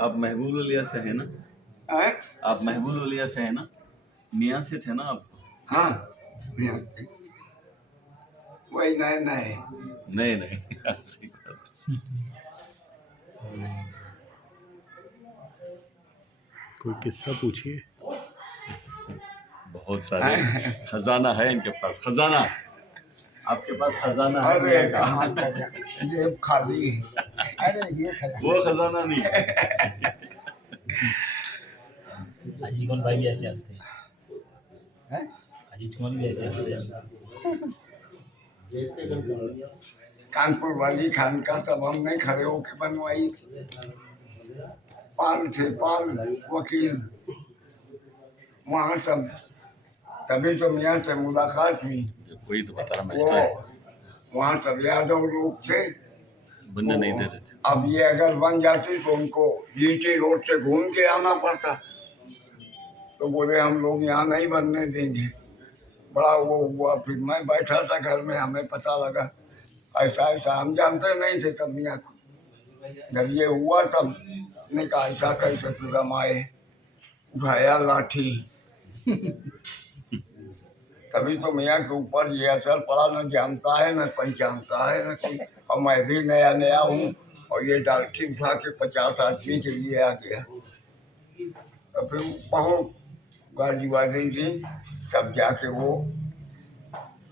आप महबूब लिया से है ना? हैं? आप महबूब लिया से है ना? मियाँ से थे ना आप? हाँ मियाँ से। वही नए नए नहीं नहीं ऐसी बात। कोई किस्सा पूछिए। बहुत सारे खजाना है इनके पास, खजाना। आपके पास खजाना है अरे मियाँ का। कहाँ ये खाली है। अरे ये वो खजाना नहीं है। अजीत कुमार भाई भी ऐसे हंसते हैं। हैं? अजीत कुमार भी ऐसे हंसते हैं। कानपुर वाली खानका सब हमने खड़े होके बनवाई। पाल थे, पाल वकील वहाँ सब। तभी तो मियाँ से मुलाकात हुई। वही तो बता रहा मैं, वो वहाँ सब यादव लोग थे। बनने नहीं दे रहे थे। अब ये अगर बन जाती तो उनको जीटी रोड से घूम के आना पड़ता। तो बोले हम लोग यहाँ नहीं बनने देंगे। बड़ा वो हुआ। फिर मैं बैठा था घर में, हमें पता लगा ऐसा ऐसा। हम जानते नहीं थे तब मियाँ को। जब ये हुआ तब ने कहा ऐसा कैसे फिर हम आए, उठाया लाठी। तभी तो मियाँ के ऊपर ये असर पड़ा, न जानता है न पहचानता है न कोई। और मैं भी नया नया हूँ और ये लाठी उठा के 50 आदमी के लिए आ गया। तो फिर बहुत गाड़ी वाली थी। तब जाके वो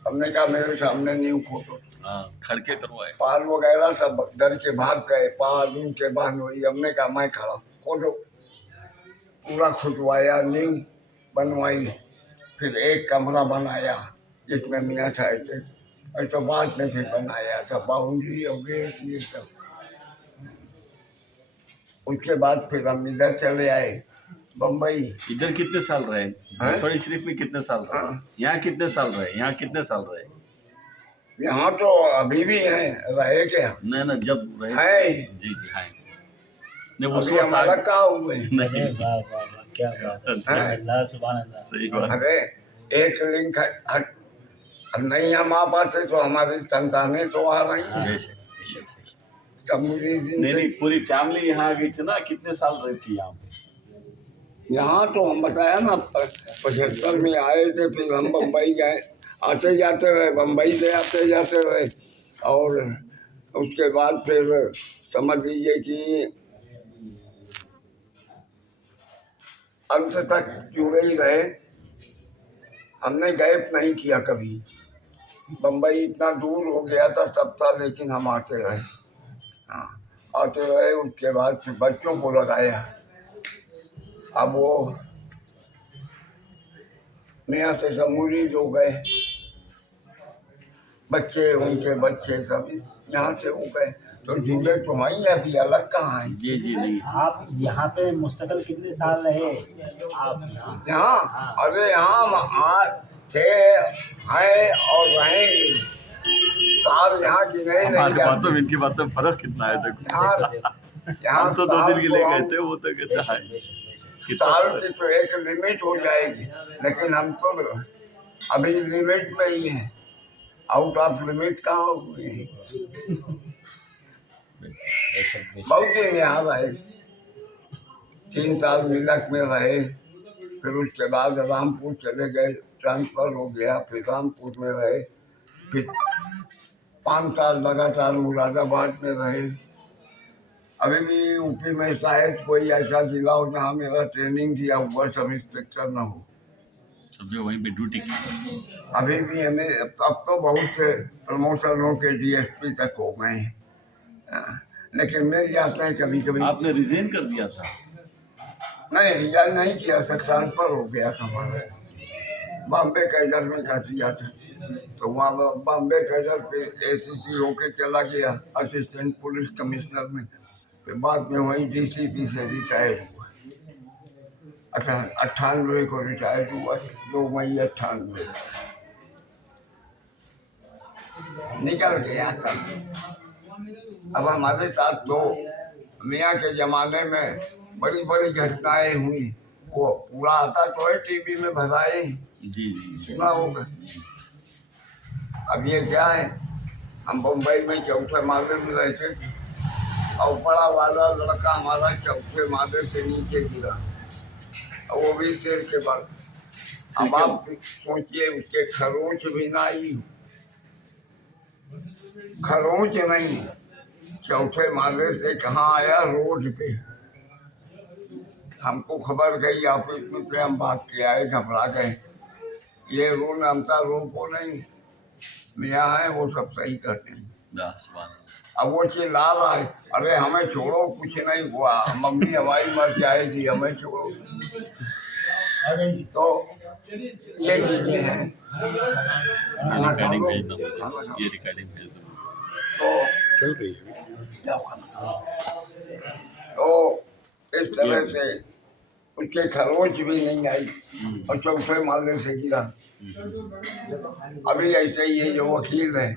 हमने कहा मेरे सामने नहीं खोलो। हाँ, खड़के करवाए। पाल वगैरह सब डर के भाग गए। पाल उनके बहन हुई। हमने कहा मैं खड़ा, खोलो। पूरा खुदवाया, नींव बनवाई। फिर एक कमरा बनाया जिसमें मियाँ ठहरते। और तो बाद में फिर बनाया सब बाउंड्री और गेट ये सब। उसके बाद फिर हम इधर चले आए बम्बई। इधर कितने साल रहे? हैं? बसोड़ी शरीफ में कितने साल रहे? हाँ। यहाँ कितने साल रहे? यहाँ कितने साल रहे? यहाँ तो अभी भी हैं, रहे क्या नहीं ना, जब रहे है। जी जी है। नहीं उस अभी वक्त हम अलग कहाँ हुए। अरे वाह वाह वाह, क्या बात है। सुभान अल्लाह, सुभान अल्लाह। सही बात। अरे एक लिंक हट। अब नहीं हम आ पाते तो हमारी संतानें तो आ रही हैं। बेशक, बेशक, बेशक। कम्युनिज्म नहीं से। नहीं, पूरी फैमिली यहाँ आ गई थी ना। कितने साल रही थी यहाँ? यहाँ तो हम बताया ना 75 में आए थे। फिर हम बम्बई गए, आते जाते रहे, बम्बई से आते जाते रहे। और उसके बाद फिर समझ लीजिए कि अंत तक जुड़े ही रहे। हमने गैप नहीं किया कभी। बम्बई इतना दूर हो गया था सब था, लेकिन हम आते रहे। हाँ आते रहे। उसके बाद फिर बच्चों को लगाया। अब वो मियाँ से सब मुरीद हो गए। बच्चे उनके बच्चे सब यहाँ से हो गए। तो जुड़े तो वहीं, अभी अलग कहाँ है। जी जी नहीं। आप यहाँ पे मुस्तकिल कितने साल रहे आप यहाँ? यहाँ अरे यहाँ हम थे, हैं और रहेंगे। साल यहाँ की नहीं हमारी जाती। बातों में इनकी बातों में फर्क कितना है देखो। यहाँ हम तो 2 दिन के लिए गए थे, वो तो कहते हैं साल की तो एक लिमिट हो जाएगी। लेकिन हम तो अभी लिमिट में ही हैं। आउट ऑफ लिमिट कहाँ हुए हैं। बहुत दिन यहाँ रहे। 3 साल मिलक में रहे। फिर उसके बाद रामपुर चले गए, ट्रांसफर हो गया। फिर रामपुर में रहे। फिर 5 साल लगातार मुरादाबाद में रहे। अभी भी यूपी में शायद कोई ऐसा जिला हो जहाँ मेरा ट्रेनिंग दिया हुआ सब इंस्पेक्टर न हो। सब जो वहीं पे ड्यूटी की। अभी भी हमें अब तो बहुत से प्रमोशन हो के डीएसपी तक हो गए हैं। लेकिन मिल जाते हैं कभी कभी। आपने रिजाइन कर दिया था? नहीं रिजाइन नहीं किया था, ट्रांसफर हो गया था हमारा। बॉम्बे कैडर में कर दिया था। तो वहाँ बॉम्बे कैडर पे एसीपी होके चला गया, असिस्टेंट पुलिस कमिश्नर में। फिर बाद में वही डीसीपी से रिटायर हुआ। 98 को रिटायर हुआ। 2 मई 98 निकल गया था। अब हमारे साथ तो मियाँ के जमाने में बड़ी बड़ी घटनाएं हुई। वो पूरा आता तो है टीवी में भराए, जी जी। सुना होगा। अब ये क्या है, हम बम्बई में चौथे माले में रहते थे। और बड़ा वाला लड़का हमारा चौथे माले से नीचे गिरा, और वो भी सिर के बल। अब आप सोचिए उसके खरोंच भी ना आई, खरोंच नहीं, चौथे माले से कहाँ आया, रोड पे। हमको खबर गई ऑफिस में से, हम भाग के आए, घबरा गए। ये रोड हमता रोड को नहीं, मियाँ है वो सब सही करते हैं। अब वो चिल्ला रहा है, अरे हमें छोड़ो, कुछ नहीं हुआ, मम्मी हमारी मर जाएगी, हमें छोड़ो। तो ये चीजें हैं। रिकॉर्डिंग भेज दो, ये रिकॉर्डिंग भेज दो। तो चल रही है। तो इस तरह से उसके खरोच भी नहीं आई और चौथे माले से गिरा। अभी ऐसे ही ये जो वकील है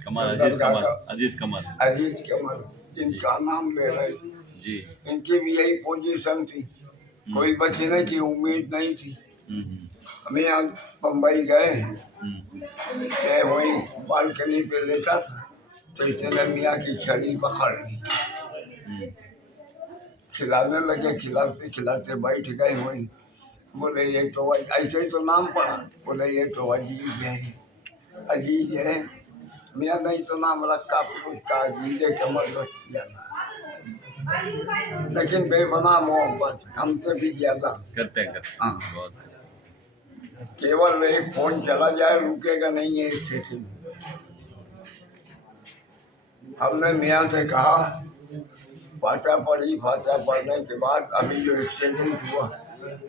कमल, अजीज कमल, अजीज कमल, अजीज कमल, जिनका नाम ले रहे जी, इनकी भी यही पोजीशन थी, कोई बचने की उम्मीद नहीं थी। हम यहाँ बम्बई गए, मैं वही बालकनी पे लेटा था, तो इसने मियाँ की छड़ी पकड़ ली, खिलाने लगे, खिलाते खिलाते बैठ गए वहीं। बोले ये तो ऐसे तो नाम पड़ा, बोले ये तो अजीज है, अजीज है। मियाँ नहीं तो नाम रखा, उसका अजीज कमल रख दिया था। लेकिन बेबना मोहब्बत हमसे भी ज्यादा करते हैं। हाँ। बहुत केवल एक फोन चला जाए रुकेगा नहीं है स्टेशन। हमने मियाँ से कहा, फाटा पड़ी, फाटा पड़ने के बाद अभी जो एक्सीडेंट हुआ,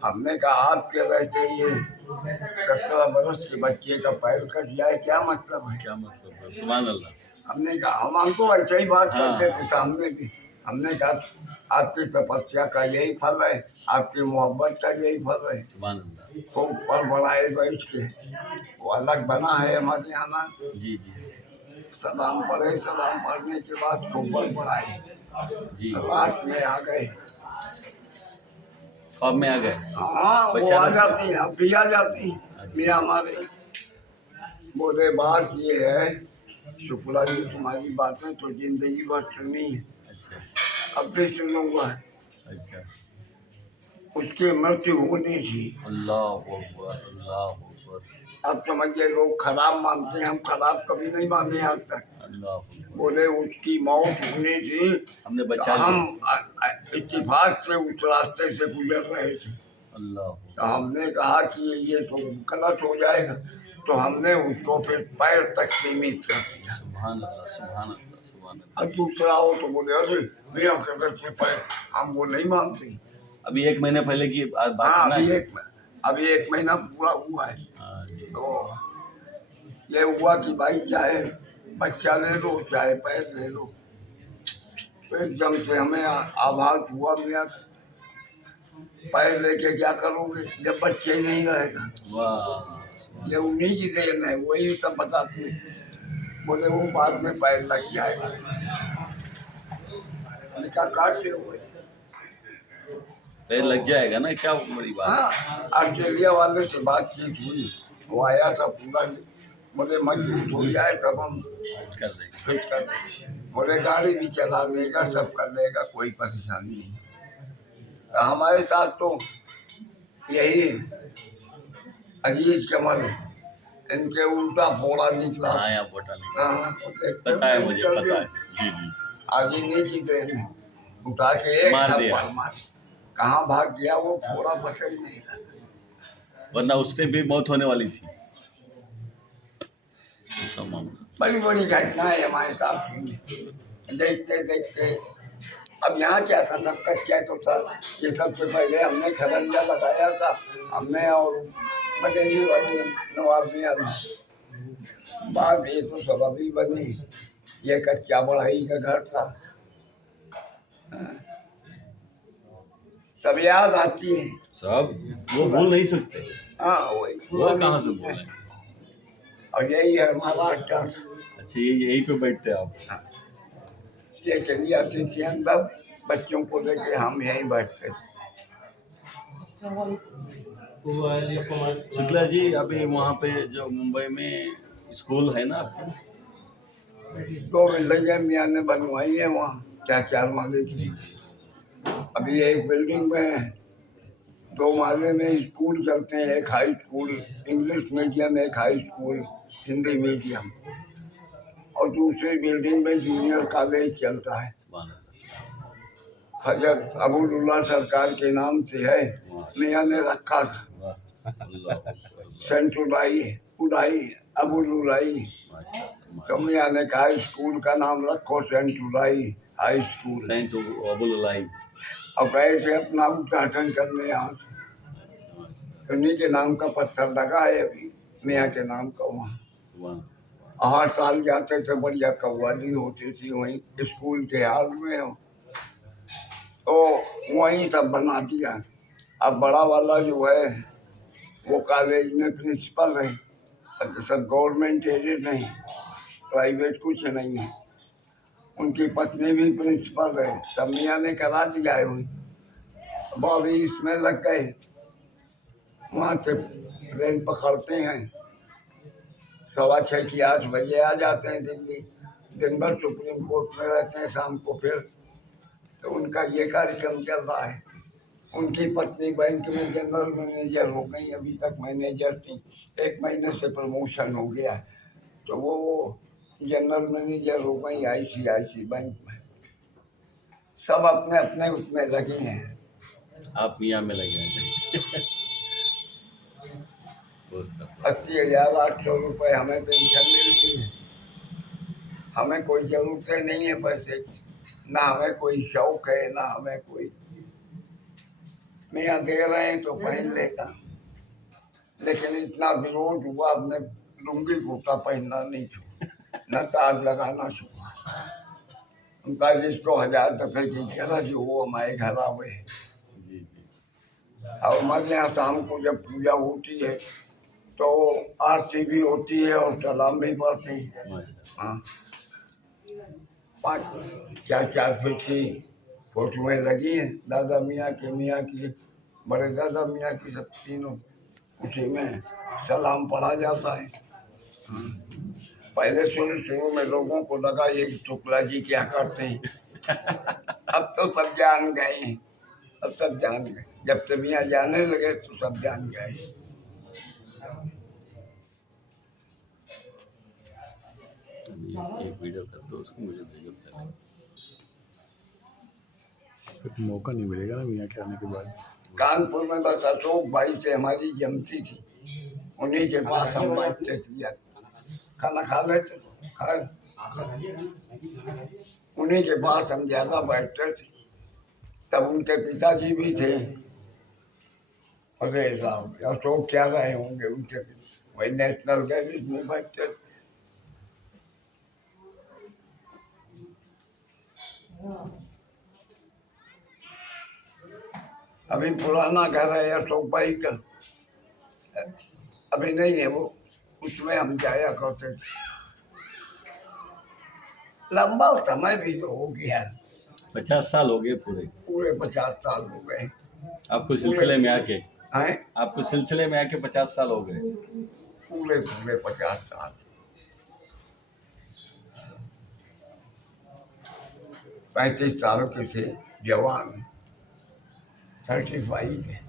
हमने कहा आपके रहते ये 17 बरस के बच्चे का पैर कट जाए, क्या मतलब है? क्या मतलब है? सुभान अल्लाह। हमने कहा हमको ऐसे ही बात हाँ। करते थे सामने भी। हमने कहा आपकी तपस्या का यही फल है, आपकी मोहब्बत का यही फल है। सुभान अल्लाह। खूब पढ़ पढ़ाए बैठ के, वो अलग बना है हमारे यहाँ ना। जी जी सलाम पढ़े, सलाम पढ़ने के बाद खूब पढ़ पढ़ाए, जी। रात में आ गए। अब में आ गए। हाँ वो आ जाती है, अब भी आ जाती है। मियाँ हमारे बोले बात ये है, शुक्ला जी तुम्हारी बातें तो जिंदगी भर सुनी है, अच्छा अब भी सुनूंगा। अच्छा। उसकी मृत्यु होनी थी। अल्लाह अकबर, अल्लाह अकबर, अब समझिए लोग खराब मानते हैं, हम खराब कभी नहीं माने आज तक। अल्लाह अकबर। बोले उसकी मौत होनी थी, हमने तो बचा लिया। हम इत्तेफाक से उस रास्ते से गुजर रहे थे। अल्लाह तो हमने कहा कि ये तो गलत हो जाएगा, तो हमने उसको फिर पैर तक सीमित कर दिया। सुभान अल्लाह, सुभान अल्लाह, सुभान अल्लाह। अब दूसरा हो तो बोले अरे भैया के पैर, हम वो नहीं मानते। अभी 1 महीने पहले की बात हाँ ना। अभी एक महीना पूरा हुआ है। हाँ जी। तो ये हुआ कि भाई चाहे बच्चा ले लो चाहे पैर ले लो। तो एकदम से हमें आभास हुआ, मियाँ पैर लेके क्या करोगे जब बच्चे ही नहीं रहेगा। वाह। ये उन्हीं की देन है, वही सब बताते हैं। बोले वो बाद में पैर लग जाएगा, उनका काटे हुए। पैर लग जाएगा ना, क्या बड़ी बात। हाँ ऑस्ट्रेलिया वाले से बातचीत हुई, वो आया था पूरा, बोले मजबूत हो जाए तब हम कर देंगे। फिट कर देंगे। बोले गाड़ी भी चला लेगा, सब कर लेगा, कोई परेशानी नहीं। तो हमारे साथ तो यही अजीज कमल, इनके उल्टा फोड़ा निकला। हाँ यहाँ बोटा नहीं। हाँ, पता है मुझे, पता है। जी जी। आज इन्हीं की देन है, उठा के एक मार दिया। थप्पड़ मार, कहाँ भाग गया वो फोड़ा पता ही नहीं। वरना उससे भी मौत होने वाली थी। ऐसा मामला। बड़ी बड़ी घटनाएं हमारे साथ हुई, देखते देखते। अब यहाँ क्या था, सब कच्चा तो था। ये सबसे पहले हमने खरंजा लगाया था, हमने और मदनी वाली नवाबियाँ, बाद ये तो सब अभी बनी। ये कच्चा बढ़ई का घर था। सब याद आती है। सब वो भूल नहीं सकते। हाँ वही वो कहाँ से बोले। और यही है हमारा अड्डा। अच्छा ये यहीं पे बैठते आप। ये चली आती थी अंदर, बच्चों को लेके हम यहीं बैठते थे। शुक्ला जी, अभी वहाँ पे जो मुंबई में स्कूल है ना आपके, दो बिल्डिंगें मियाँ ने बनवाई है वहाँ 4-4 माले की। अभी एक बिल्डिंग में 2 माले में स्कूल चलते हैं, एक हाई स्कूल इंग्लिश मीडियम, एक हाई स्कूल हिंदी मीडियम, और दूसरी बिल्डिंग में जूनियर कॉलेज चलता है। हजरत अबुल्ला सरकार के नाम से है, मियाँ ने रखा था सेंट उडाई अबुल, तो मियाँ ने कहा स्कूल का नाम रखो सेंट उडाई हाई स्कूल। सेंट अबुल अब गए थे अपना उद्घाटन करने यहाँ, उन्हीं के नाम का पत्थर लगा है अभी मियाँ के नाम का वहाँ। हर साल जाते थे, बढ़िया कव्वाली होती थी वहीं स्कूल के हाल में हो, तो वहीं सब बना दिया। अब बड़ा वाला जो है वो कॉलेज में प्रिंसिपल है, सब गवर्नमेंट एडेड नहीं, प्राइवेट कुछ नहीं है। उनकी पत्नी भी प्रिंसिपल है, सब मियाँ ने करा दिया है वही। अब अभी इसमें लग गए, वहाँ से ट्रेन पकड़ते हैं, 6:15 की 8 बजे आ जाते हैं दिल्ली, दिन भर सुप्रीम कोर्ट में रहते हैं, शाम को फिर। तो उनका ये कार्यक्रम चल रहा है। उनकी पत्नी बैंक में जनरल मैनेजर हो गई, अभी तक मैनेजर थी, 1 महीने से प्रमोशन हो गया, तो वो जनरल मैनेजर हो गई ICICI बैंक में। सब अपने अपने उसमें लगे हैं। आप मियाँ में लगे हैं 80,800 रुपये हमें पेंशन मिलती है। हमें कोई जरूरतें नहीं है पैसे की, ना हमें कोई शौक है, ना हमें कोई। मियाँ दे रहे हैं तो पहन लेता, लेकिन इतना विरोध हुआ, अपने लुंगी कुर्ता पहनना नहीं छूआ, न ताज लगाना छूआ। उनका जिसको 1000 दफे की गरज वो हमारे घर आवे। और हमारे यहाँ शाम को जब पूजा होती है तो आरती भी होती है और सलाम भी पढ़ते हैं। हाँ, 5-4 फीट की फोटोएं लगी हैं दादा मियाँ की, बड़े दादा मियाँ की, सब तीनों, उसी में सलाम पढ़ा जाता है। पहले शुरू में लोगों को लगा ये शुक्ला जी क्या करते हैं, अब तो सब जान गए हैं, अब सब जान गए। जब से मियाँ जाने लगे तो सब जान गए। एक वीडियो कर दो उसको, मुझे भेजो पहले। तो मौका नहीं मिलेगा ना मियाँ के आने के बाद। कानपुर में बस अशोक भाई से हमारी जमती थी, उन्हीं के पास हम बैठते थे, खाना खा लेते थे, उन्हीं के पास हम ज्यादा बैठते थे। तब उनके पिताजी भी थे, अरे साहब अशोक क्या रहे होंगे उनके, वही नेशनल गैरेज में बैठते थे। अभी पुराना घर है अशोक भाई का, अभी नहीं है वो, उसमें हम जाया करते थे। लंबा समय भी तो हो गया, 50 साल हो गए पूरे 50 साल हो गए आपको सिलसिले में आके। हैं, आपको सिलसिले में आके 50 साल हो गए। पूरे 50 साल। 35 साल के थे जवान, 35 है।